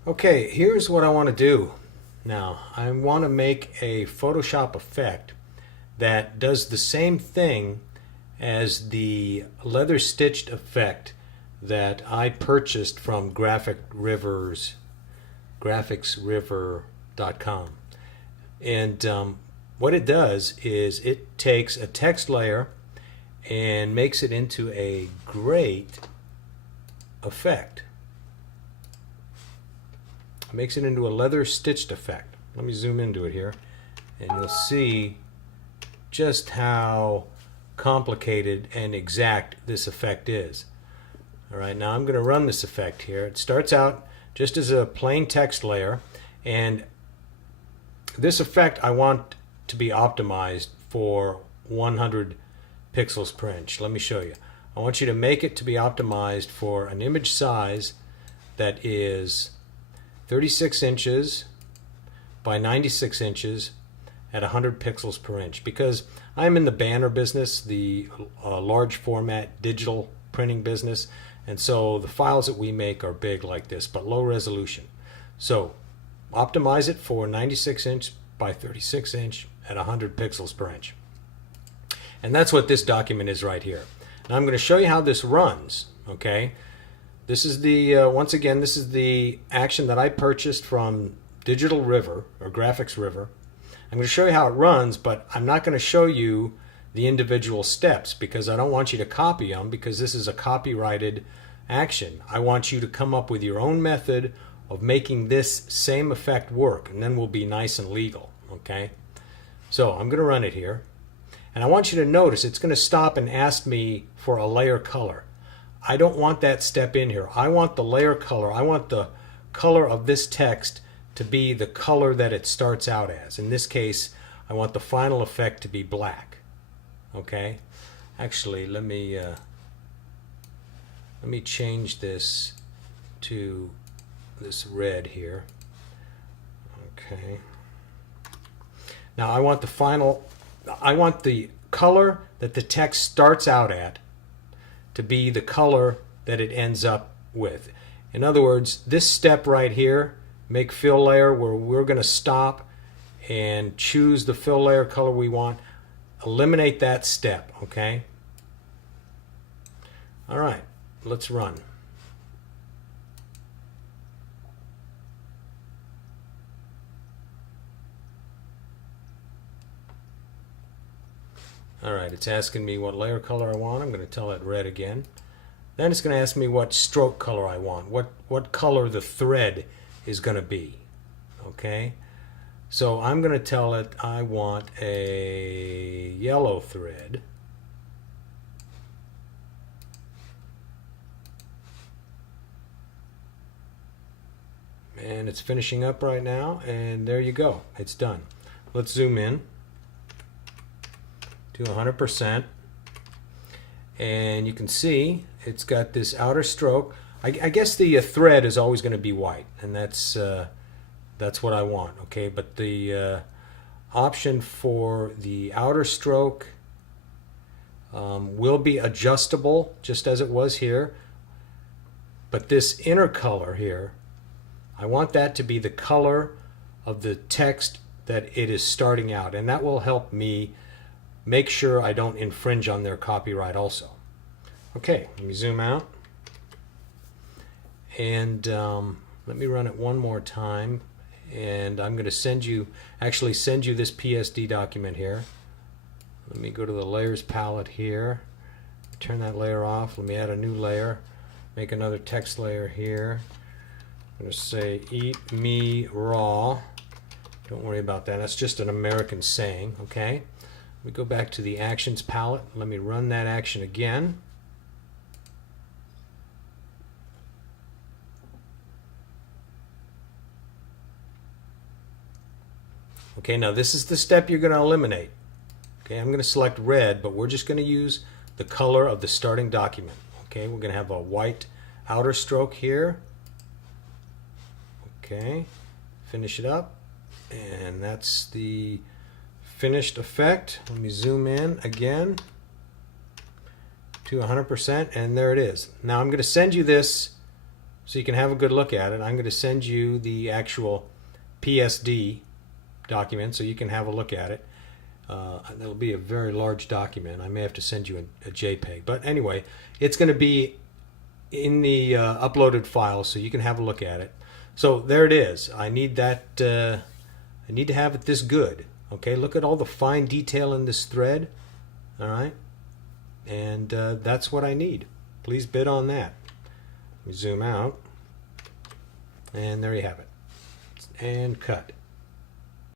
Okay, here's what I want to do. Now, I want to make a Photoshop effect that does the same thing as the leather stitched effect that I purchased from graphicsriver.com. And what it does is it takes a text layer and makes it into a great effect. Makes it into a leather stitched effect. Let me zoom into it here and you'll see just how complicated and exact this effect is. Alright, now I'm going to run this effect here. It starts out just as a plain text layer, and this effect I want to be optimized for 100 pixels per inch. Let me show you. I want you to make it to be optimized for an image size that is 36 inches by 96 inches at 100 pixels per inch, because I'm in the banner business, the large format digital printing business, and so the files that we make are big like this but low resolution. So optimize it for 96 inch by 36 inch at 100 pixels per inch. And that's what this document is right here. Now I'm going to show you how this runs. Okay, this is the once again, this is the action that I purchased from Digital River or Graphics River. I'm going to show you how it runs, but I'm not going to show you the individual steps because I don't want you to copy them, because this is a copyrighted action. I want you to come up with your own method of making this same effect work, and then we'll be nice and legal. Okay, so I'm going to run it here, and I want you to notice it's going to stop and ask me for a layer color. I don't want that step in here. I want the layer color. I want the color of this text to be the color that it starts out as. In this case, I want the final effect to be black. Okay, actually let me change this to this red here. Okay, now I want the color that the text starts out at to be the color that it ends up with. In other words, this step right here, make fill layer, where we're going to stop and choose the fill layer color we want, eliminate that step. Okay, alright, let's run. Alright, it's asking me what layer color I want. I'm going to tell it red again. Then it's going to ask me what stroke color I want, what color the thread is going to be. Okay, so I'm going to tell it I want a yellow thread. And it's finishing up right now, and there you go, it's done. Let's zoom in to 100%, and you can see it's got this outer stroke. I guess the thread is always going to be white, and that's what I want. Okay, but the option for the outer stroke will be adjustable, just as it was here. But this inner color here, I want that to be the color of the text that it is starting out, and that will help me make sure I don't infringe on their copyright also. Okay, let me zoom out, and let me run it one more time, and I'm going to actually send you this PSD document here. Let me go to the layers palette here, turn that layer off, let me add a new layer, make another text layer here. I'm going to say eat me raw. Don't worry about that, that's just an American saying. Okay, we go back to the actions palette. Let me run that action again. Okay, now this is the step you're going to eliminate. Okay, I'm going to select red, but we're just going to use the color of the starting document. Okay, we're going to have a white outer stroke here. Okay, finish it up, and that's the finished effect. Let me zoom in again to 100%, and there it is. Now I'm going to send you this so you can have a good look at it. I'm going to send you the actual PSD document so you can have a look at it. That'll be a very large document. I may have to send you a JPEG. But anyway, it's going to be in the uploaded file so you can have a look at it. So there it is. I need that. I need to have it this good. Okay, look at all the fine detail in this thread. All right, and that's what I need. Please bid on that. Let me zoom out, and there you have it. And cut.